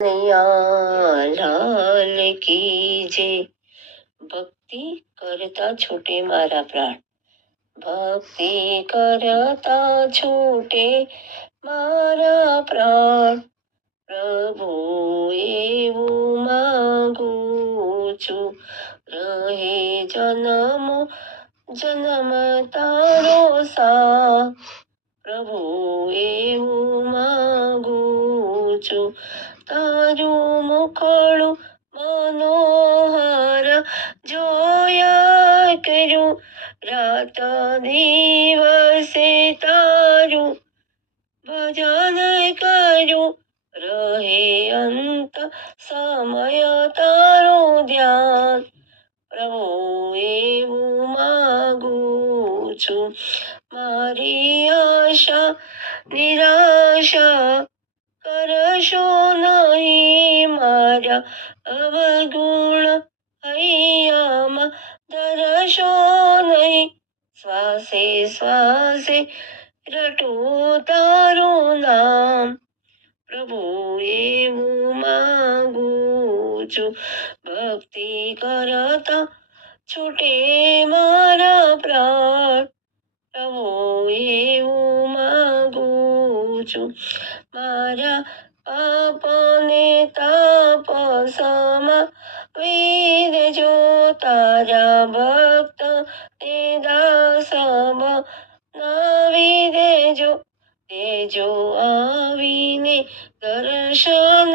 કનૈયા લાલ કી જય. ભક્તિ કરતા છૂટે મારા પ્રાણ, ભક્તિ કરતા છૂટે મારા પ્રાણ. પ્રભુ એવું માંગુ છું, રહે જન્મ જન્મ તારો સાથ. પ્રભુ એવું માંગુ છું, તારું મુખડું મનોહર જોયા કરું. રાત દિવસે તારું ભજન કરું, રહે અંત સમય તારું ધ્યાન. પ્રભુ એવું માંગુ છું, મારી આશા નિરાશા કરશો નહીં. મારા અવગુણ હૈયામાં ધરશો નહીં. શ્વાસે શ્વાસે રટું તારું નામ. પ્રભુ એવું માંગુ છું, ભક્તિ કરતા છૂટે મારા પ્રાણ. પ્રભુ એવું માંગુ છું, મારા પાપને તાપ સમાવી દેજો. તારા ભક્ત તે દાસ બનાવી દેજો. દેજો આવીને દર્શન